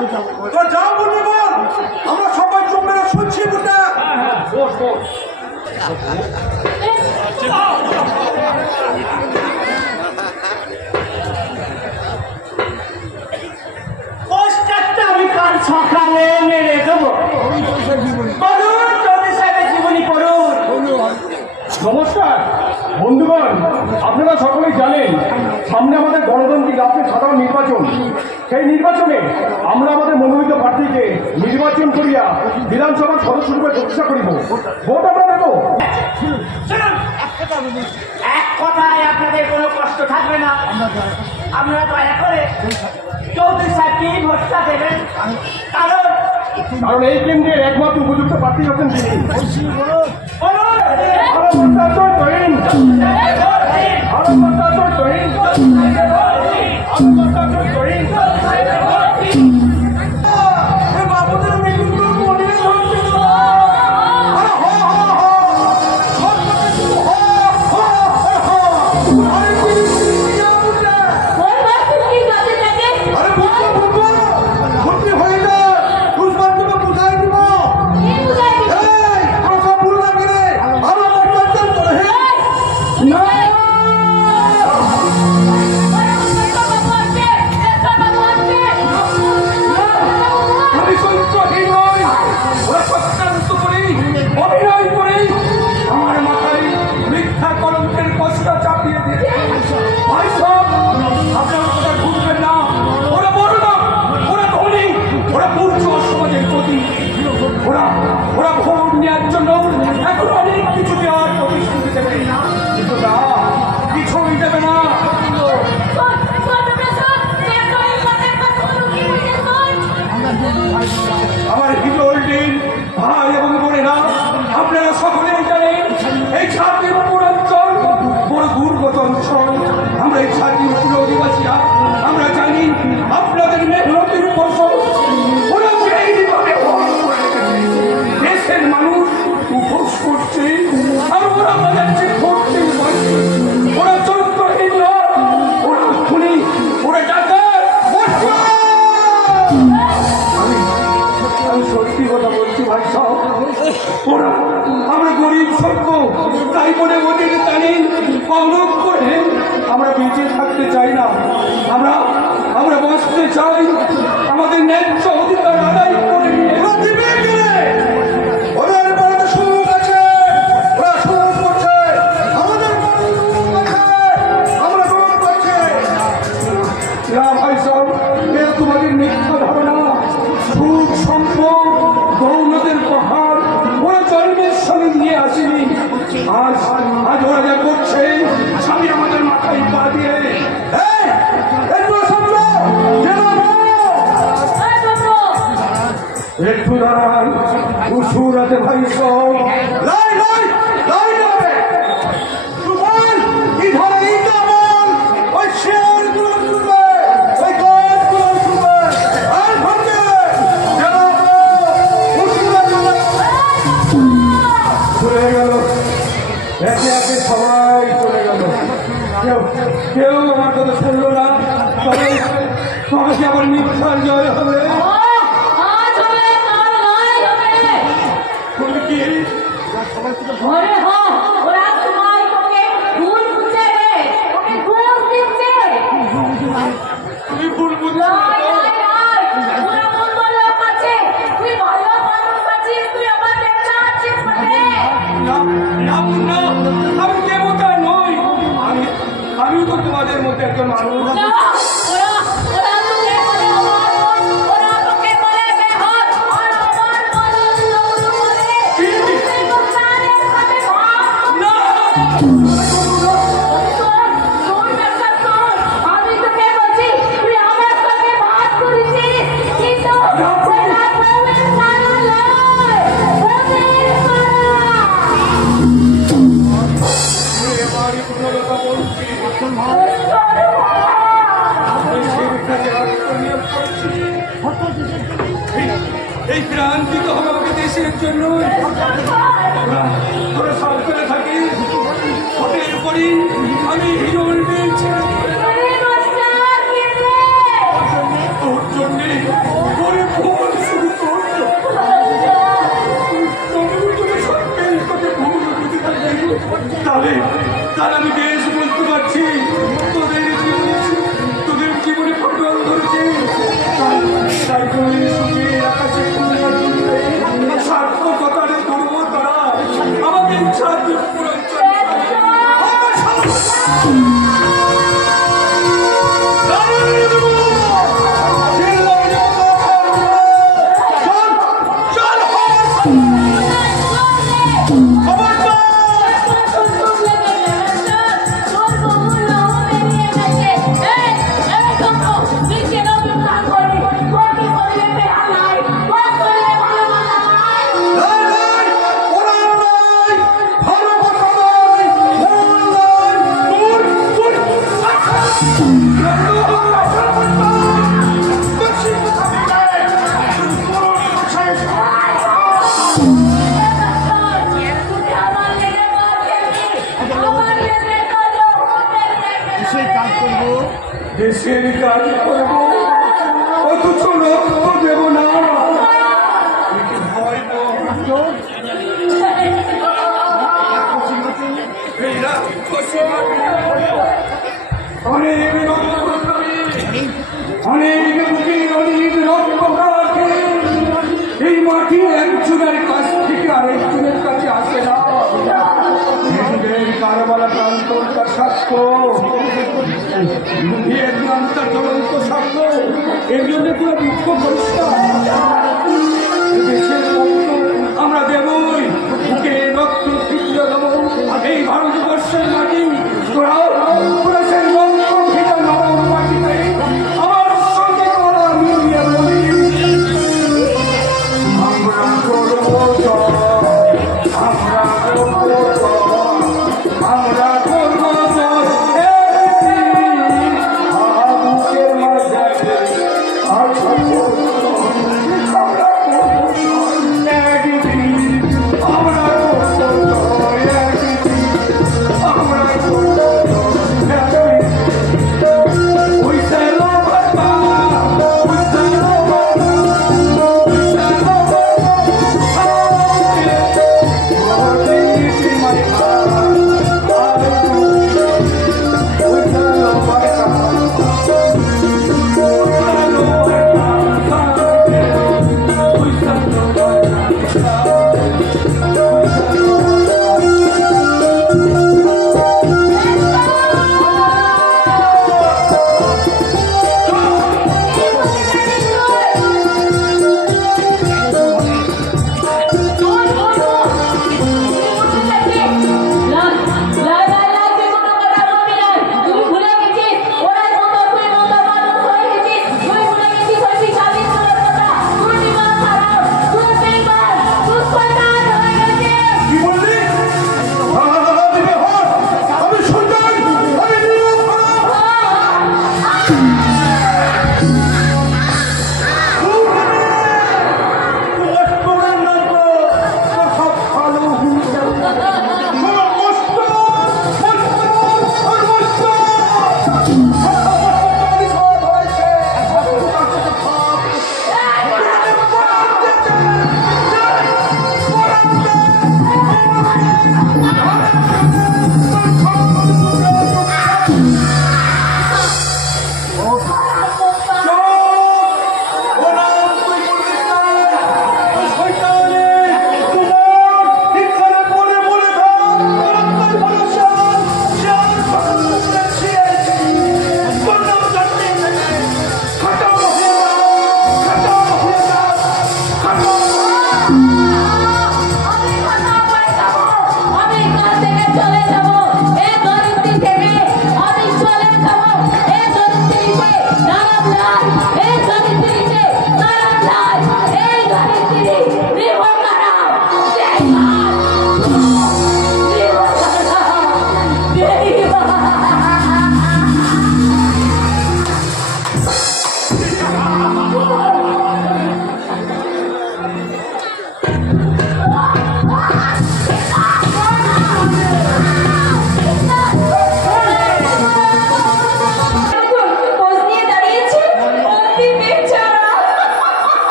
তোরা যাও বলবি বল, আমরা সবাই চোখ মেরে শুনছি বুঝতে। পোস্টারটা আমি কাল সকালে মেরে দেবো। পড়ুন, চৌধুরী সাহেবের জীবনী পড়ুন। নমস্কার বন্ধুগণ, আপনারা সকলেই জানেন সামনে আমাদের গণতান্ত্রিক রাষ্ট্রের সাধারণ নির্বাচন। সেই নির্বাচনে আমরা আমাদের মনোনীত প্রার্থীকে নির্বাচন করিয়া বিধানসভার সদস্য রূপে প্রতিষ্ঠা করিব। ভোট আমরা দেব। এক কথায় আপনাদের কোনো কষ্ট থাকবে না। আমরা দয়া করে চৌধুরী সাহেবকেই ভোটটা দেবেন, কারণ এই কেন্দ্রের একমাত্র উপযুক্ত প্রার্থী হচ্ছেন তিনি। ওরা ভোট নেওয়ার জন্য এখন অনেক কিছু দেওয়ার প্রতিশ্রুতি দেবে, কিন্তু না, কিছুই দেবে না। আমার হিজোল্ডিন ভাই এবং বোনেরা, আপনারা সকলেই জানেন এই ছাতির পূর্বাঞ্চল বড় দুর্গত অঞ্চল। আমরা এই ছাতির পুরো অধিবাসীরা আমরা জানি আপনাদের মেহনতির ফসল ওরা এইভাবে দেশের মানুষ উপোস করছে, আর ওরা বাজাচ্ছে ভোটে ওরা চরিত্রহীন, ওরা খুনি, ওরা ডাকাত। আমি সত্যি কথা বলছি ভাই সব, ওরা আমরা গরিব সভ্য, তাই বলে ওদের টানে পালন করে আমরা বেঁচে থাকতে চাই না। আমরা বাঁচতে চাই, আমাদের ন্যায্য অধিকার আদায় করে নিয়ে তোমাদের মিথ্যা ধারণা, সুখ সম্পদ দৌলতের পাহাড় ওরা জন্মের সঙ্গে নিয়ে আসেনি। আজ ওরা যা করছে স্বামী আমাদের মাথায় পা দিয়ে একটু দাঁড়ান, উসুরাতে ভাই সব সবাই চলে গেল, কেউ আমার কথা শুনলো না। সবাই সবাইকে আবার মিথ্যার জয় হবে। তুমি ভুল বুঝছো, আমি দেবতা নই, আমিও তো তোমাদের মধ্যে একজন মানুষ। এই ক্রান্তি তো হবে আমাকে দেশের জন্য। তোরা সরকারে থাকিস, হোটেল করি, আমি হিরোল্ডিং ছেড়ে তোর জন্যে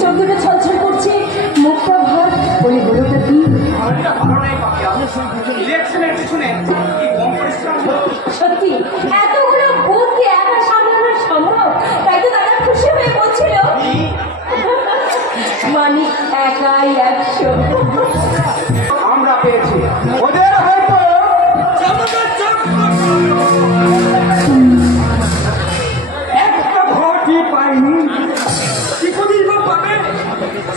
চোখ দুটো ছলছল করছে, মুখটা ভার, বলি হলোটা কি? ঘরটা ভালো নেই পাপিয়া। ইলেকশনের পিছনে কি কম পরিশ্রম হলো? সত্যি এতগুলো ভূতকে একা সামলানো সম্ভব? তাই তো দাদা খুশি হয়ে বলছিল মানে একাই 100। আমরা পেয়েছি, ওদের হয়তো একটা ভোটই পাইনি, কি করিস বা পাবে?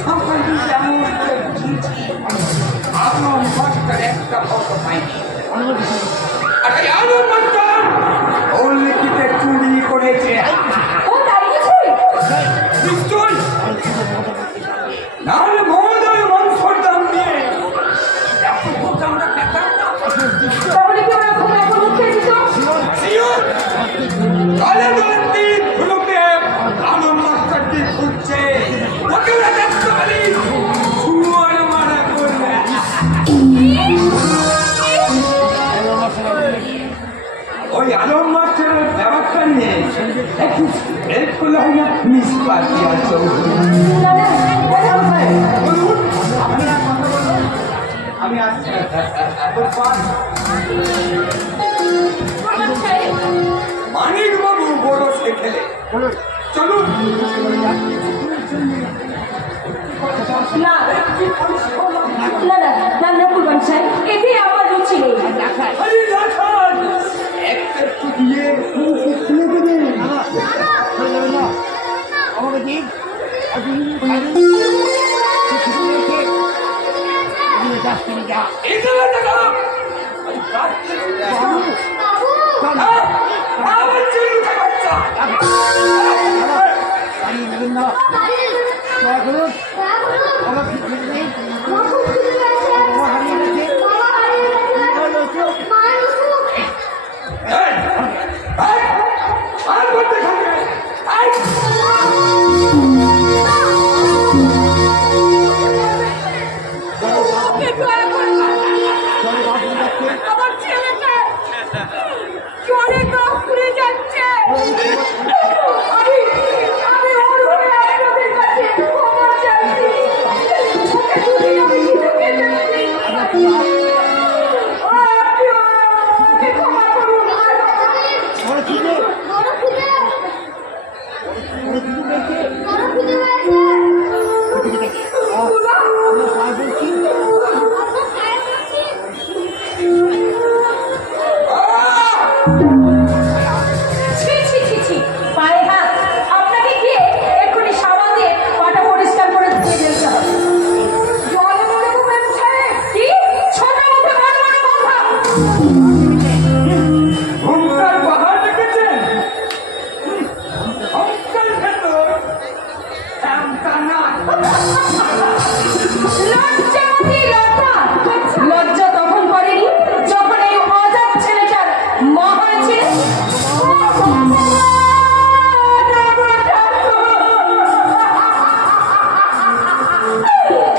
সরকার কিন্তু এমন করে বুঝিয়েছে, আপনার মাস্টার একটা ভোটও পাইনি। আর এই আনন্দ মাস্টার ওর লিখিতে চুরি করেছে। ও তাই কিছুই? নিশ্চয়, নাহলে মহোদয় মাংসর দাম দিয়ে এত ভোট আমরা পেতাম না। তাহলে কি ওরা খুব এখন উঠে দিত? শিওর, কালে দলটি গুলোকে আমার মাস্টারটি খুঁজছে, ওকে ওরা দেখতে পারি শুয়ার মারা করবে। ওই আলম মাস্টারের ব্যাপারটা নিয়ে একটু হেল্প করলে হয় না মিস পাতিয়া চৌধুরী? না না বলুন। আমি আসছি। মানিক বাবু বড় শেখেলে, চলুন। না না না না না কুরবান সাহেব, এতে আমার রুচি নেই। আরে রাখান, একটু দিয়ে খুলে দেবে। এগুলো টাকা আমার চলুন বাচ্চা। আর করতে থাকবে। আমার ছেলেটা জলে কাপ খুলে যাচ্ছে। আমি আমি ওর হয়ে আপনাদের কাছে ক্ষমা চাইছি। ওকে দুদিন আমি কিছু খেতে দিই। আপনি ওকে ক্ষমা করুন। আর ছি ছি ছি ছি, পায়ে হাত, আপনাকে গিয়ে এক্ষুনি সাবান দিয়ে পাটা পরিষ্কার করে ধুয়ে ফেলতে হবে। জল মনে করছে কি ছোট মুখে বড় বড় কথা। ঘুমটার পাহাড় দেখেছেন? ঘুমটার ভেতর একটা না। লজ্জাবতী লতা। লজ্জা তখন করেনি যখন এই অজাত ছেলেটার মা হয়েছিল।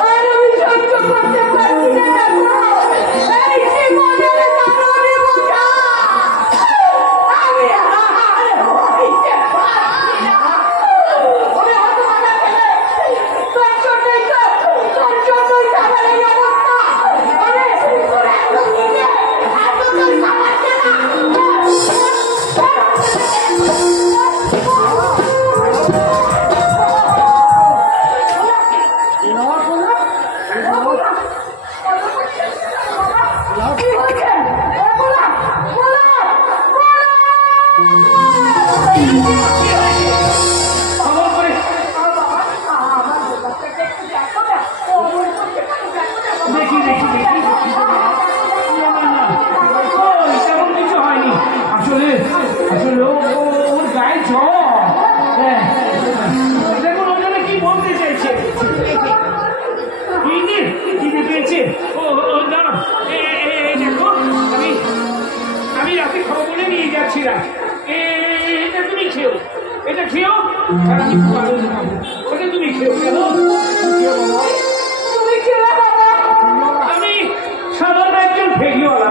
আর আমি সহ্য করতে পারছি না ঠাকুর। এই জীবনের কারণে বোঝা আমি আর হইতে পারছি না। ওরে হতভাগা ছেলে, তোর জন্যই তো আমার এই অবস্থা। ওরে তোর এত নিজে এত তোর সামান্য দেখি দেখি দেখি ওই তেমন কিছু হয়নি। আসলে আসলে ওর গায়ে জ্বর। হ্যাঁ, দেখুন ওর জন্য কি বলতে চাইছে। কি পেয়েছে? ও দাঁড়া, দেখো আমি রাতে খাবো বলে নিয়ে যাচ্ছিলাম। এটা তুমি খেও, এটা খেও, আর আমি খুব আনন্দ পাবো। ওটা তুমি খেও। কেন তুমি খেলা বাবা। আমি সাধারণ একজন ফেরিওয়ালা।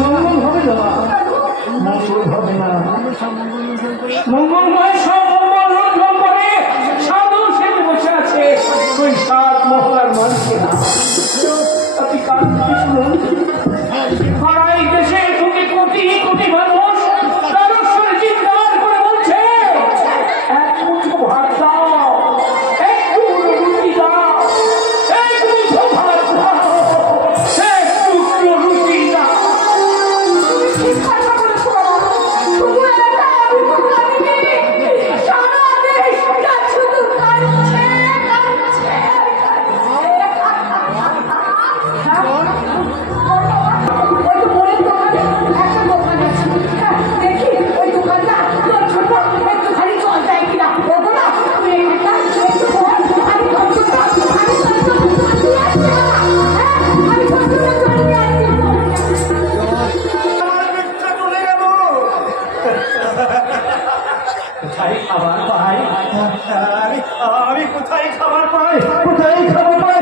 মঙ্গল হবে না, মঙ্গল হবে না। মঙ্গলময় সব মঙ্গল লঙ্ঘন করে সাধু সেজে বসে আছে ওই 7 মহলার মানুষেরা। আপনি কান থেকে শুনুন, পাড়ায় দেশে কোটি কোটি কোটি মানুষ তারস্বরে চিৎকার করে বলছে, এক মুঠো ভাত দাও, এক টুকরো রুটি দাও, এক মুঠো ভাত দাও, এক টুকরো রুটি দাও। ঠিক কথা বলেছো বাবা। শুধু একা আমি তো কাঁদিনি। সারা দেশটা শুধু কাঁদছে, কাঁদছে, ওই তো বলের দোকানে একটা দোকান আছে। দেখি ওই দোকানটা তোর ছোট একটুখানি জল দেয় কিনা। ওগো না, তুমি একটা একটু বল, আমি জল নিয়ে আসছি। আমি জল নিয়ে আসছি। আমার পেটটা চলে গেল। কোথায় খাবার পাই? আমি কোথায় খাবার পাই? কোথায় খাবার পাই?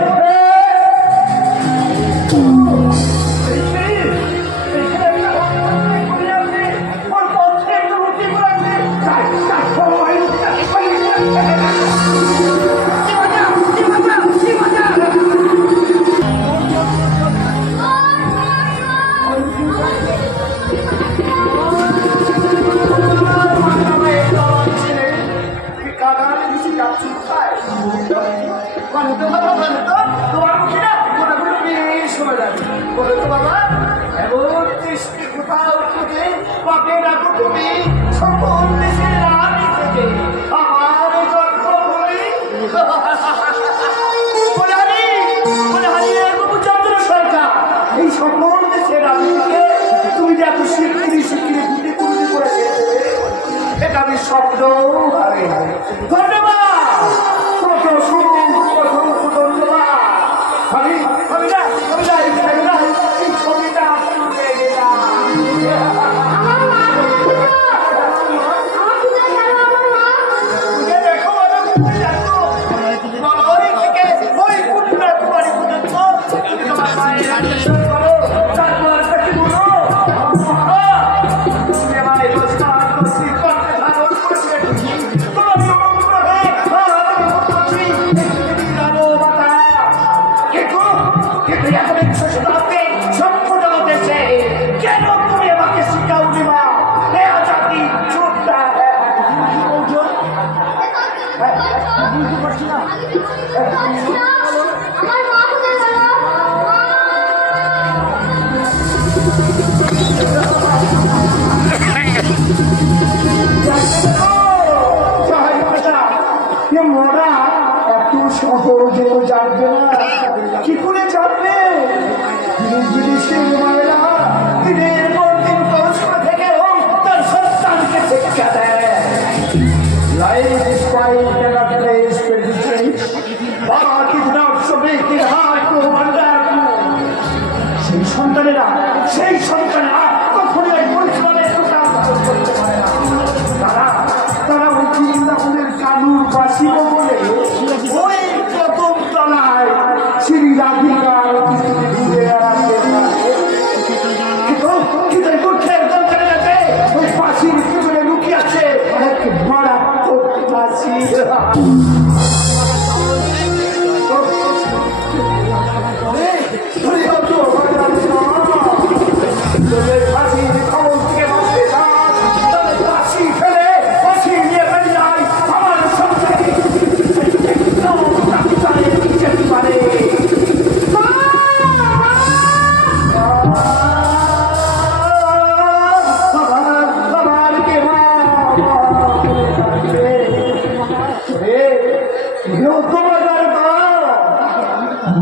এই সকল দেশের রাজনীতিকে তুমি যে এত শিগগিরি ঘুরে ঘুরে করে খেলবে, এটা আমি স্বপ্ন ধন্যবাদ। কত সুখ, কত ধন্যবাদ। আমি এই ছবিটা তুলে দিলাম। দেখো ওই থেকে ওই কুটনা কুমারী পর্যন্ত তোমার মায়ের আদর্শন করো, তারপর তাকে বলো তুমি আমায় রোজগার করতে করতে ধারণ করবে। তোমার সমগ্র হয়ে আমি মুখ্যমন্ত্রী রাবো মাতা। কিন্তু এখন 100 শতাব্দে সম্পূর্ণ দেশে কেন তুমি আমাকে শিখাও দিবা? এ জাতি চুপটা বুঝতে পারছি না। আমার মা কোথায় গেল? মোরা এত সহজে জানবে না। কি করে জানবে? ধীরে ধীরে সে মায়েরা দিনের পর দিন কষ্ট থেকে তার সন্তানকে শিক্ষা দেয়। Life is quite a place for the change. God is not so big in heart to wonderful. সেই সন্তানেরা কখনো এই পরিশ্রমের কাজ করতে পারে না। তারা ওই বৃন্দাবনের কানুর বাসিব বলে ওই প্রথম তলায় শ্রী রাধিকার কিছুতে ঘুরে বেড়াতে থাকে। কিন্তু এই দুঃখের দরকারে যাতে ওই পাখির পিছনে লুকিয়ে আছে এক মারাত্মক পাখি। ফাঁসির খবর থেকে বাঁচতে চান তাহলে ফাঁসি ফেলে ফাঁসি নিয়ে বেরিয়ে যায় আমার সংসারে যেতে পারে।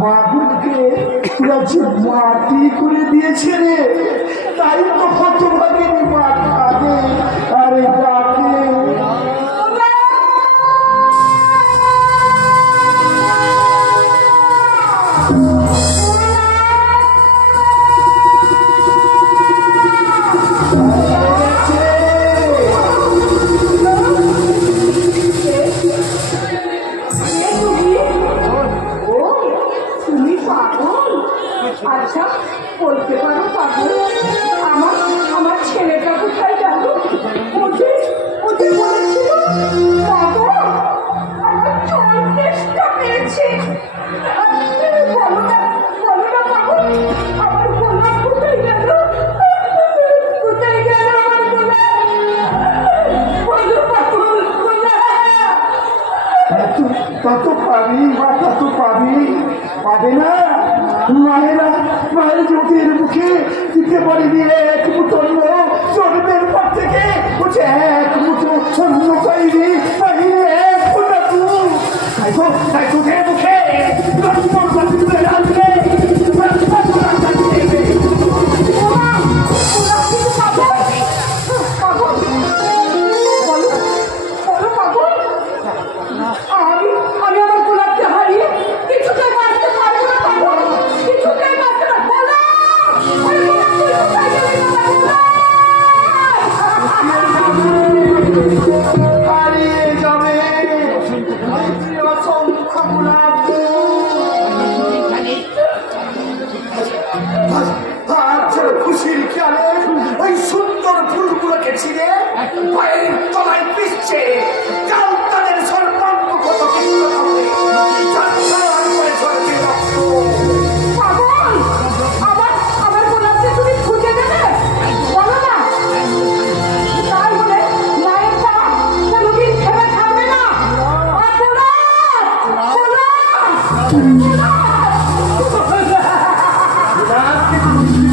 মাগুরকে মাটি করে দিয়েছে রে, তাই তো হতভাগিনী মা কাঁদে আরে ডাকে। তুমি পাগল? আচ্ছা বলতে পারো পাগল দিতে পারিনি এক মুঠো অন্ন, জন্মের পর থেকে বলছে এক মুঠো অন্ন পাইনি, পাইনি এক ফোঁটা দুধ। তাই মুখে মুখে রক্তর বাতি তুলে রাখবে, রক্তর বাতি দেবে। আমি আমার গোলাপকে হারিয়ে কিছুতেই বাঁচতে পারবো না পাগল, কিছুতেই বাঁচতে না। হারিয়ে যাবে অসংখ্য গোলাপ। আচ্ছা খুশির খেয়ালে ওই সুন্দর ফুলগুলোকে ছিঁড়ে পায়ের তলায় পিছছে, কাল তাদের সর্বাঙ্গ কত কিছু হবে, করে ঝরবে রক্ত। পাগল, আমার গোলাপকে তুমি খুঁজে দেবে বলো না? তাই বলে মায়ের পা কোনোদিন ছেড়ে থাকবে না।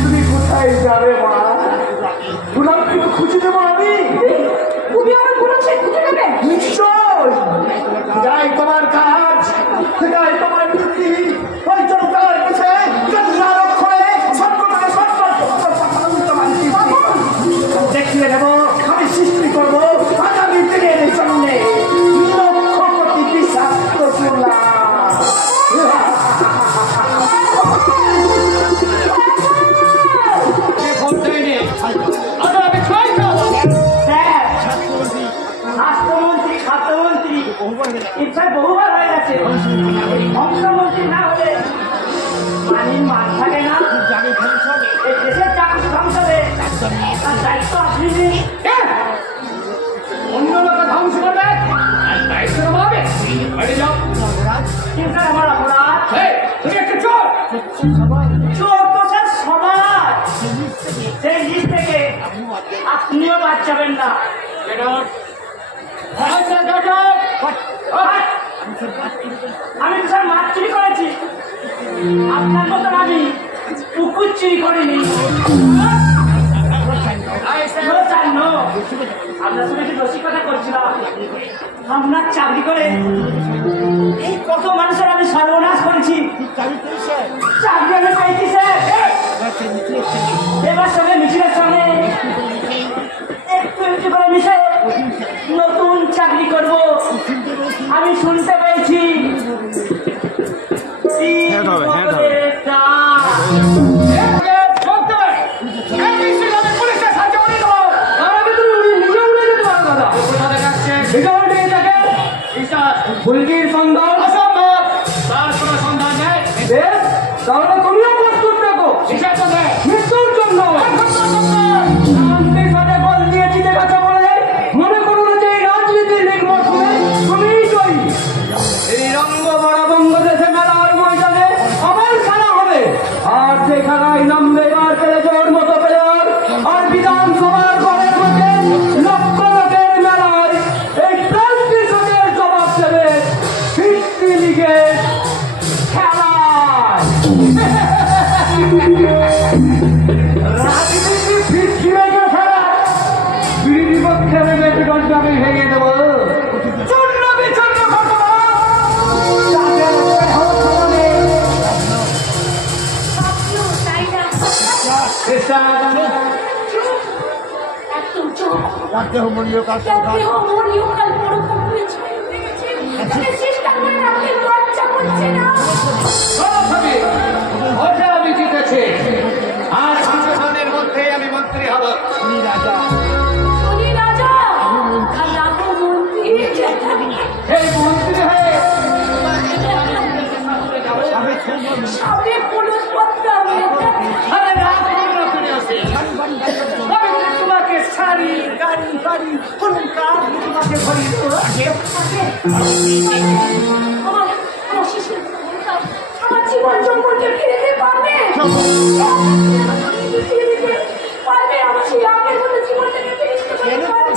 তুমি কোথায় যাবে মা? গোলাপকে তো খুঁজে দেবো আমি। তুমি আমার গোলাপকে খুঁজে দেবে? নিশ্চয়, যাই তোমার কাজ, যাই তোমার বৃত্তি, ওই জনতার পিছে দেখিয়ে দেব আমি সৃষ্টি করবো আগামী দিনের জন্য লক্ষ কোটি বিষাক্ত গোলাপ। স্যার, স্বাস্থ্যমন্ত্রী খাদ্যমন্ত্রী ইচ্ছায় বহুবার হয়ে গেছে। অংশমন্ত্রী না হলে মানির মান থাকে না, এই দেশের চাকরি ধ্বংস হবে, তার দায়িত্ব আপনি নিন। অন্য লোক ধ্বংস করবে, দায়িত্ব নেবে। কিন্তু আমার অপরাধ তুমি একটা চোর। চোর তো স্যার সমাজ, সেই লিস্ট থেকে আপনিও বাদ যাবেন না। আমি তো স্যার মাছ চুরি করেছি, আপনার মতন আমি পুকুর চুরি করিনি। আপনার সঙ্গে একটু রসিকতা করছিলাম, আপনার চাকরি করে এই কত মানুষের আমি সর্বনাশ করেছি। চাকরি আমি পেয়েছি স্যার, এবার সঙ্গে মিছিলের সঙ্গে একটু একটু করে মিশে নতুন চাকরি করব। আমি শুনতে পেয়েছি ফুলকির সন্ধান অসম্ভব, তার কোনো সন্ধান নেই। বেশ, তাহলে তুমিও প্রস্তুত থাকো। কিসের জন্য? মৃত্যুর জন্য। শান্তির সাথে বল দিয়ে জিতে গেছে বলে মনে করো না যে এই রাজনীতির নির্বাচনে তুমিই জয়ী। এই রঙ্গ বড়বঙ্গ দেশে মেলার ময়দানে আবার খেলা হবে, আর যে খেলায় নামবে আর পেলে জোর মতো প্লেয়ার, আর বিধানসভার ঘরের মধ্যে লক্ষ লোকের মেলায় এই ট্রান্সমিশনের জবাব দেবে ফিফটি লিগের খেলায়। রাজনীতি ফিফটি লিগের খেলা বিরোধী পক্ষের মেট্রিকনকে আমি ভেঙে দেবো, চূর্ণ বিচূর্ণ করবো। একদম চোখ মনীয় কাল পরকাল হয়েছে, চেষ্টা করে রাখতে লজ্জা করছে না। আমি জিতেছি, আর সংসদের মধ্যে আমি মন্ত্রী হব। উনি রাজা আর রাখো মন্ত্রী। এই মন্ত্রী হয়ে সামনে পুলিশ পত্র আরে রাত করে ফিরে আসে। আমি তোমাকে শাড়ি গাড়ি বাড়ি হুঙ্কার তোমাকে ভরি দেবো। আমার শিশুর আমার জীবন সম্পর্কে ফিরে দিতে পারবে? পারবে আমার সেই আগের মতো জীবনটাকে ফিরে দিতে পারবে?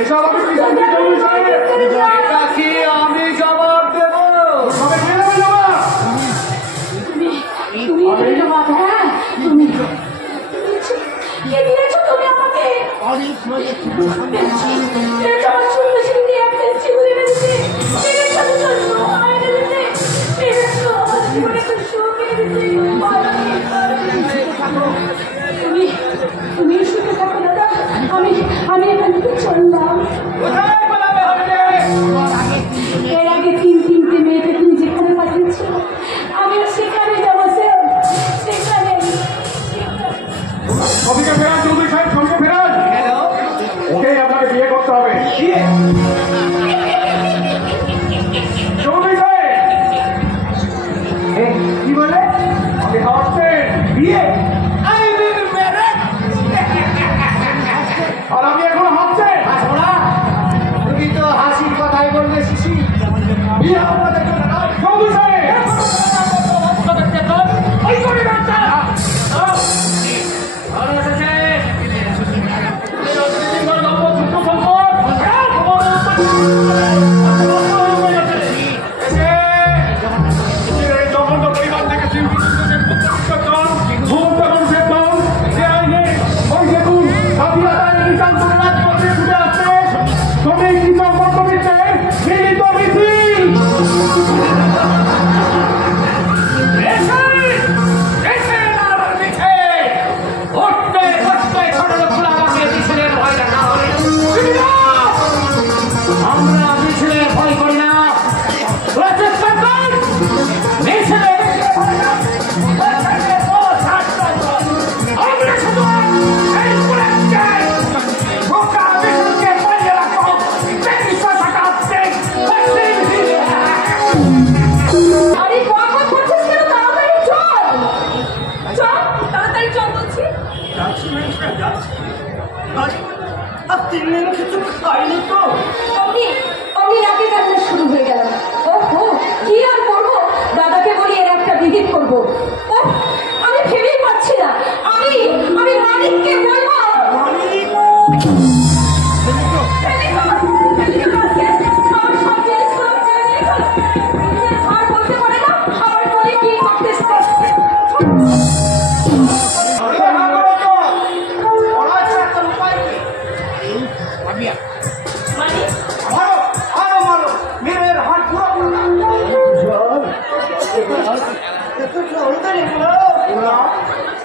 এসব আমি কি জানি জমি সাহেব? এটা কি আমি জবাব দেব? তবে কে দেবে জবাব? তুমি দেবে জবাব, হ্যাঁ তুমি কে দিয়েছো তুমি আমাকে? এটা আমার সুন্দর সিন্ধি একটা জীবনে বেঁধেছে, এর সাথে তোর সুখ আইনে দিতে, এর তো আমার জীবনে তোর সুখ এনে দিতে। তুমি সুখে থাকো দাদা, আমি এখান থেকে চললাম। কোথায় পালাবে হবে রে? এর আগে তিনটে মেয়েকে তুমি যেখানে পাঠিয়েছো আমিও সেখানে যাবো স্যার, সেখানে। সবিকে ফেরান চৌধুরী সাহেব, সবিকে ফেরান। ওকেই আপনাকে বিয়ে করতে হবে। চৌধুরী সাহেব, কি বলে? আপনি হাসছেন। বিয়ে? আমি বিয়ে মেরে? আর আমি এখন হাসছেন। হাসোনা? তুমি তো হাসির কথাই বললে শিশি। বিয়ে আমাদের জন্য নয়। চৌধুরী সাহেব, ওই করে রাখতা। ভালো এসেছে। আমরা মিছিলের ভয় করি না। ওরা চেষ্টা কর মিছিলে আমরা শুধু এই পুলিশকে বোকা মিছিলকে পাইয়ে রাখো। আরে কখন করছিস কেন? তাড়াতাড়ি চল, চল তাড়াতাড়ি চল বলছি। অমনি রাতে কান্না শুরু হয়ে গেল। ওহো, কি আর করবো? দাদাকে বলি এর একটা বিহিত করবো। ও আমি ভেবেই পাচ্ছি না। আমি মালিককে বলবো। আমার সব জিনিসগুলো ফেলে দিয়ে গেল। আর বলতে পারে না আমার বলে কি করতেছে।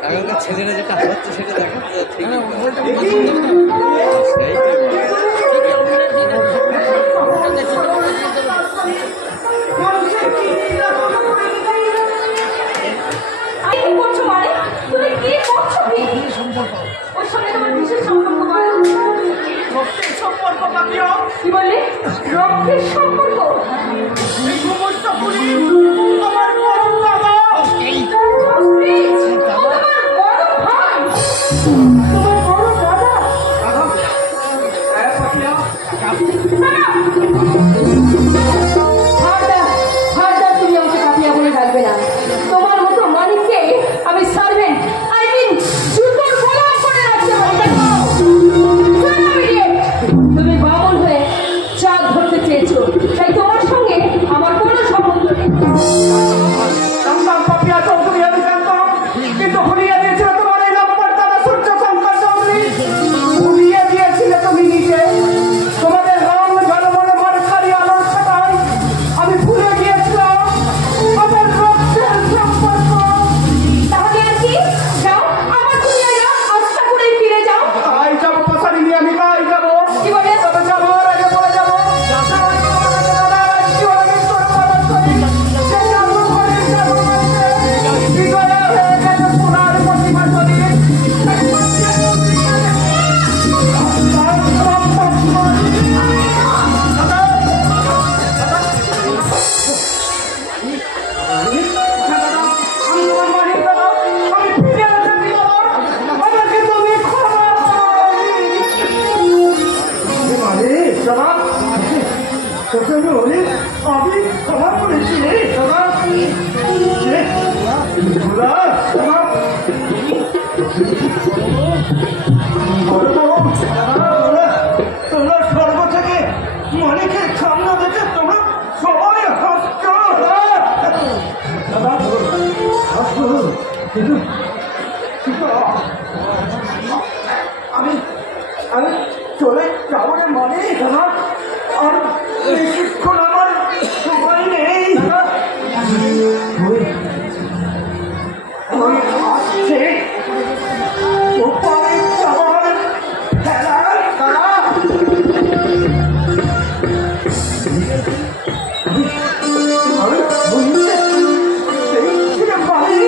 এখনকার ছেলেরা যেটা হচ্ছে সেটা দেখা যাচ্ছে কি করছো মানে? তুমি কি করছো? ওর সঙ্গে তোমার বিশেষ সম্পর্ক বলো। রক্তের সম্পর্ক কাকিও। কি বললে? রক্তের সম্পর্ক? এই সমস্ত পুলিশ আমার বড় দাদা। প্লিজ, ও তোমার বড় ভাই। তোমার বড় দাদা? হারদা, তুমি আমাকে কাপিয়া বলে ডাকবে না। তোমার মতো মালিককে আমি সার্ভেন্ট, আই মিন জুতোর গোলাম করে রাখতে পারি। তুমি বামন হয়ে চাঁদ ধরতে চেয়েছো, তাই তোমার সঙ্গে আমার কোনো সম্বন্ধ নেই। জানতাম পাপিয়া চৌধুরী, আমি জানতাম, কিন্তু ভুলিয়ে দিয়েছিল তোমার এই লম্পট দাদা সূর্য শঙ্কর চৌধুরী। ভুলিয়ে দিয়েছিলে তুমি নিজে। তোমাদের রং জলমনে মার্কারি আলোর ছাটায় আমি ভুলে গিয়েছিলাম আমার রক্তের সম্পর্ক। তাহলে আর কি? যাও, আমার দুনিয়ায় যাও, আস্থা করে ফিরে যাও। তাই যাবো পাশারি নিয়ে, আমি তাই যাবো। কি বলে? তবে যাবার আগে বলে যাবো আমি ক্ষমা করেছি তোমরা কিন্তু আমি আমি চলে যাবো রে মানে না আর বেশিক্ষণ আমার সময় নেই ওই আসছে ওপারে যাওয়ার খেলার তারা আরে বুঝলে সেই বাড়ি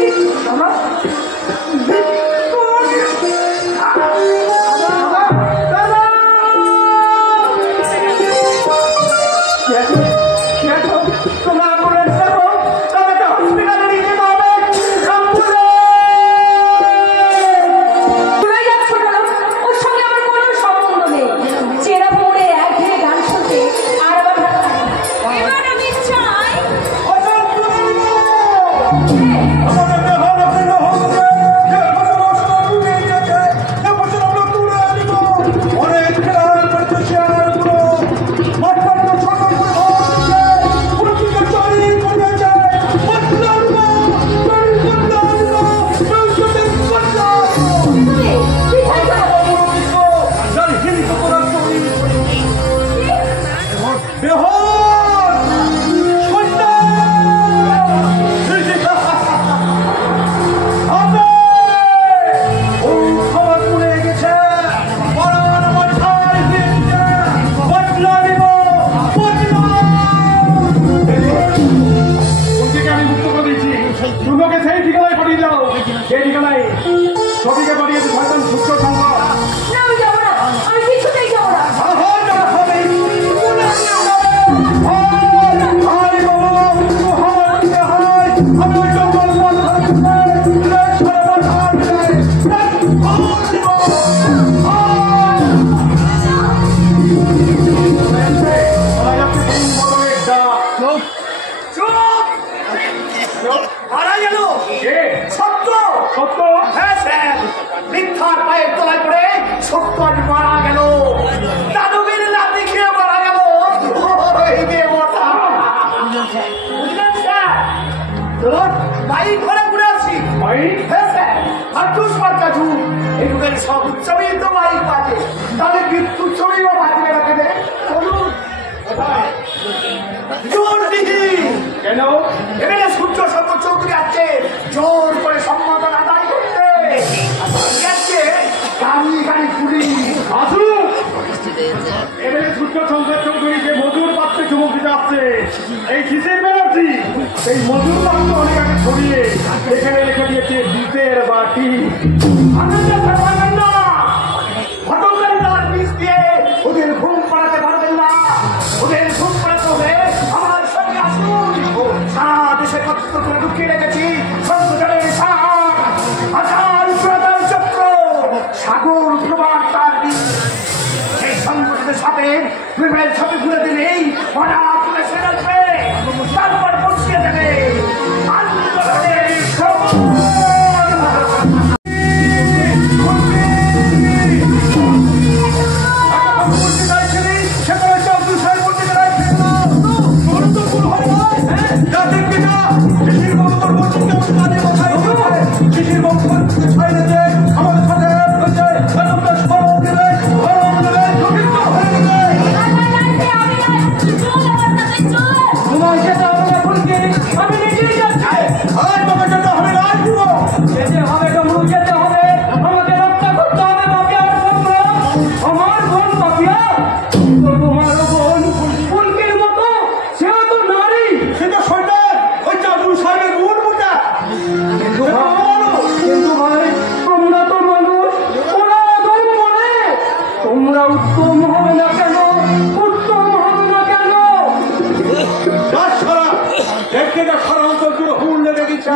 আমার সবিকে বাড়িয়েছে শয়তান সূত্র সংবাদ আমি যাবো না, আমি কিছুতেই যাবো না। মারা গেল সত্য সত্য হ্যাঁ স্যার মিথ্যার পায়ের তলায় পড়ে সত্য আজ মারা গেল দানবীর লাঠি খেয়ে মারা গেল দেবতা বুঝলেন স্যার বাইক ঘরে ঘুরে আসি বাইক হ্যাঁ স্যার হাটুস মার্কা ঝুম এই যুগের সব উৎসবই তো বাইক বাজে তাহলে মৃত্যু উৎসবই বা বাজবে না কেন চলুন জোর দিদি কেন এবারে সূর্য শঙ্কর চৌধুরী আছে জোর করে সম্বোধন আদায় করতে যাচ্ছে গাড়ি গাড়ি পুলিশ আসুন এবারে সূর্য শঙ্কর চৌধুরী যে মজুর পাত্রে চুমুক দিতে আসছে এই কিসের ব্যানার্জি এই মজুর পাত্র অনেক আগে ছড়িয়ে এখানে রেখে দিয়েছে দুধের বাটি আপনাদের পারবেন না ঘটকের নাট পিস দিয়ে ওদের ঘুম পাড়াতে পারবেন না ওদের ঘুম পাড়াতে হবে আমার সঙ্গে আসুন সারা দেশে কত করে ঢুকিয়ে রেখেছি সংসদের আচার প্রধান চক্র সাগর প্রভাব তার সেই সংগঠনের সাথে প্রেমের সাথে ঘুরে দিলেই হঠাৎ করে সে আসবে তারপর বসিয়ে দেবে আন্দোলনের উত্তম হবে না কেন উত্তম হবে না কেন দেখে না সারা অঞ্চল জুড়ে হুল লেগে গেছে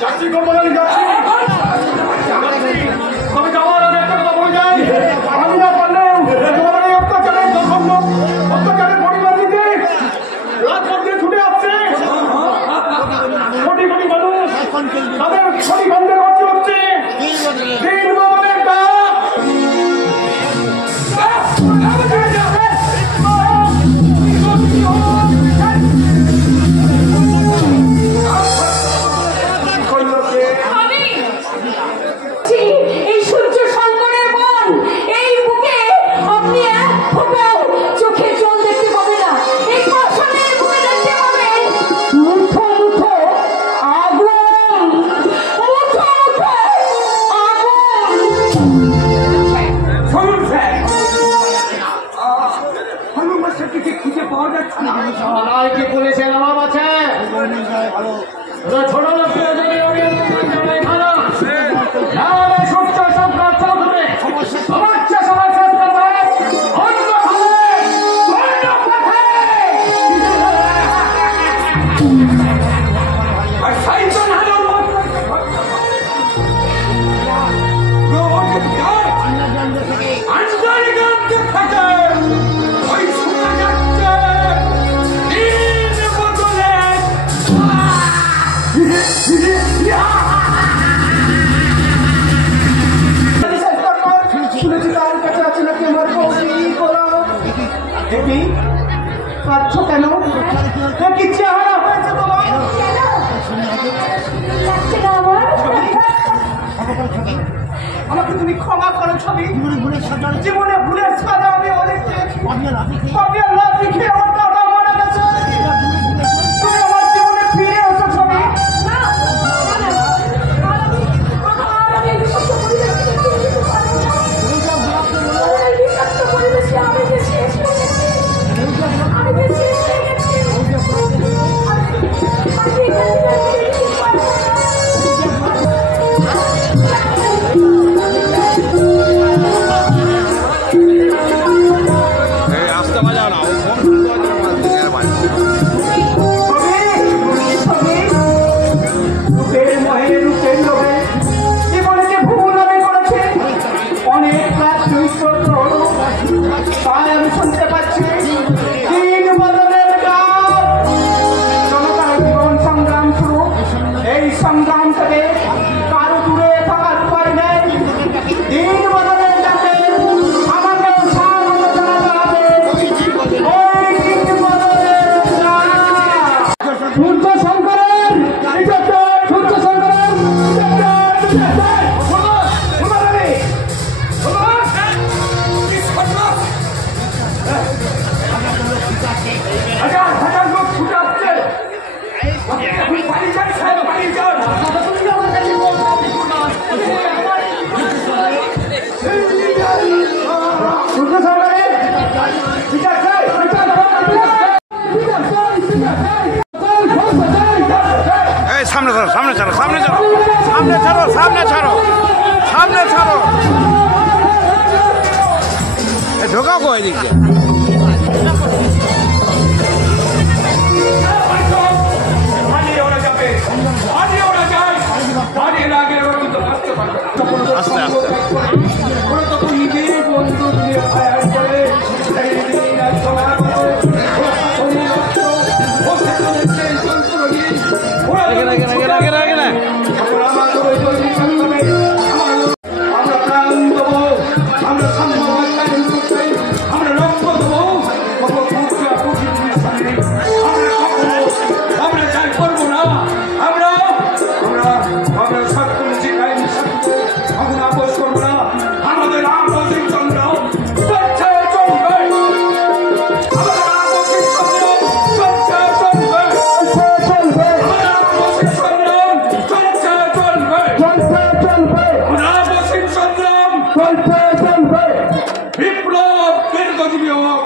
যাচ্ছি গোপালন যাচ্ছি তবে যাওয়ার আগে একটা কথা বলে যাই আমি না পারলেও তোমার এই অত্যাচারে পরিবার দিতে রাজপথ দিয়ে ছুটে আসছে কোটি কোটি মানুষ তাদের কোটি বন্ধে করতে হচ্ছে দিন বদলের ডাক এই সূর্য শঙ্করের মন এই বুকে আপনি এক ফোঁটাও চোখে জল দেখতে পাবে না এই পাষাণের বুকে দেখতে পাবেন মুঠো মুঠো আগুন মুঠো মুঠো আগুন। শুনুন স্যার হনুমান সেটিকে খুঁজে পাওয়া যাচ্ছে না সবাই কি বলেছেন আমার আছে ছোট লোক সূর্য সংক্রান্ত চৌধুরী সমস্যা সবার চেষ্টা করে অন্য ভাবে অন্য পথে আর সাইজন হলো আন্ডারগ্রাউন্ড থেকে ওই শোনা যাচ্ছে দিন বদলে শুনেছি তার কাছে আছে নাকি আমার বৌদি গোলাম দেখি পাচ্ছ কেন কি চেহারা হয়েছে তোমার লাগছে না আমার আমাকে তুমি ক্ষমা করো ছবি জীবনে ভুলের সাজা আমি অনেক পেয়েছি কবি আল্লাহ লিখে আমার বাবা মারা গেছে তুমি আমার জীবনে ফিরে এসো ছবি না না আমি এই বিষাক্ত পরিবেশ থেকে যেতে পারবো না এই বিষাক্ত পরিবেশে আমি যে শেষ হয়ে গেছি আমি যে শেষ হয়ে গেছি আমি এখান থেকে যেতে পারবো না। রূপের মহে রূপের লোভে জীবনে যে ভুল আমি করেছি অনেক রাত দুইশত হলো তাই আমি শুনতে পাচ্ছি দিন বদলের ডাক জনতার জীবন সংগ্রাম শুরু এই সংগ্রাম থেকে কারো দূরে থাকার উপায় নেই দিন বদলের ডাকে আমাকে স্বাগত জানাতে হবে ওই দিন বদলের ডাক সূর্য শঙ্করের সূর্য শঙ্করের হাজার লোক ছুটে আসছে বাড়ি যান স্যার বাড়ি যান সূর্য শঙ্করের বিচার চাই এই সামনে ছাড়ো সামনে ছাড়ো সামনে ছাড়ো সামনে ছাড়ো সামনে ছাড়ো সামনে ছাড়ো ঢোকাও কো এদিক দিয়ে বাড়িয়ে ওরা যাবে বাড়িয়ে ওরা যায় বাড়িয়ে আগে ওরা কিন্তু আসতে পারবে আস্তে আস্তে ওরা তখন নিজেই বন্ধু দিয়ে ফায়ার করে এই দিন আর তোমার মতো ওরা শাসনে আসতো ও সেখানে সেই যন্ত্র নিয়ে ওরা আমরা প্রাণ দেবো আমরা সম্ভব করতে আমরা লক্ষ্য দেবো আমরা চাই করবো না আমরা আমরা আমরা সত্যি শিখাই আমরা আপোষ করবো না আমাদের আপোষের সংগ্রাম চলছে চলবে আমাদের আপোষের সংগ্রাম চলছে চলবে আমাদের আপোষের সংগ্রাম চলছে চলবে আমাদের আপোষের সংগ্রাম বিপ্লব দীর্ঘজীবী হোক।